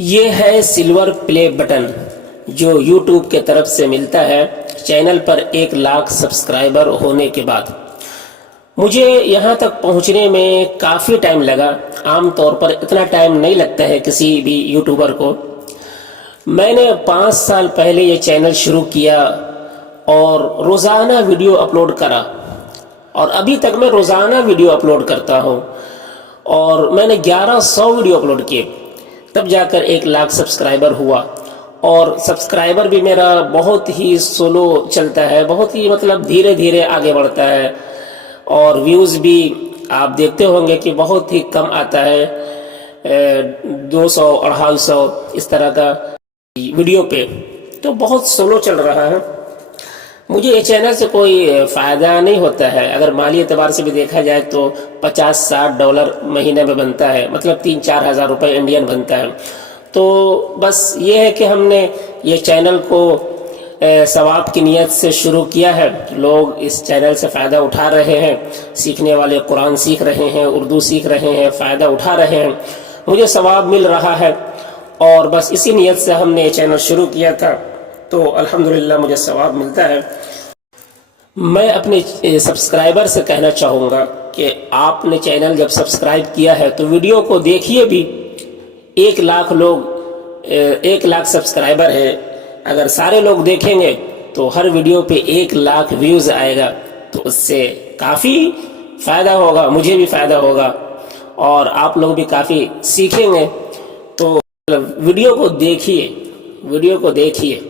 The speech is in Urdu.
یہ ہے سلور پلے بٹن جو یوٹیوب کے طرف سے ملتا ہے چینل پر 1,00,000 سبسکرائبر ہونے کے بعد۔ مجھے یہاں تک پہنچنے میں کافی ٹائم لگا۔ عام طور پر اتنا ٹائم نہیں لگتا ہے کسی بھی یوٹیوبر کو۔ میں نے 5 سال پہلے یہ چینل شروع کیا اور روزانہ ویڈیو اپلوڈ کرا، اور ابھی تک میں روزانہ ویڈیو اپلوڈ کرتا ہوں، اور میں نے 1100 ویڈیو اپلوڈ کیے، تب جا کر 1,00,000 سبسکرائبر ہوا۔ اور سبسکرائبر بھی میرا بہت ہی سلو چلتا ہے، بہت ہی دھیرے دھیرے آگے بڑھتا ہے، اور ویوز بھی آپ دیکھتے ہوں گے کہ بہت ہی کم آتا ہے، 200 250 اس طرح کا ویڈیو پہ، تو بہت سلو چل رہا ہے۔ مجھے یہ چینل سے کوئی فائدہ نہیں ہوتا ہے، اگر مالی اعتبار سے بھی دیکھا جائے تو $50-60 مہینے میں بنتا ہے، 3-4 ہزار روپے انڈین بنتا ہے۔ تو بس یہ ہے کہ ہم نے یہ چینل کو ثواب کی نیت سے شروع کیا ہے۔ لوگ اس چینل سے فائدہ اٹھا رہے ہیں، سیکھنے والے قرآن سیکھ رہے ہیں، اردو سیکھ رہے ہیں، فائدہ اٹھا رہے ہیں، مجھے ثواب مل رہا ہے، اور بس اسی نیت سے ہم نے یہ چینل شروع کیا تھا، تو الحمدللہ مجھے ثواب ملتا ہے۔ میں اپنے سبسکرائبر سے کہنا چاہوں گا کہ آپ نے چینل جب سبسکرائب کیا ہے تو ویڈیو کو دیکھیے بھی۔ 1,00,000 سبسکرائبر ہے، اگر سارے لوگ دیکھیں گے تو ہر ویڈیو پہ 1,00,000 ویوز آئے گا، تو اس سے کافی فائدہ ہوگا، مجھے بھی فائدہ ہوگا، اور آپ لوگ بھی کافی سیکھیں گے۔ تو ویڈیو کو دیکھیے، ویڈیو کو دیکھیے۔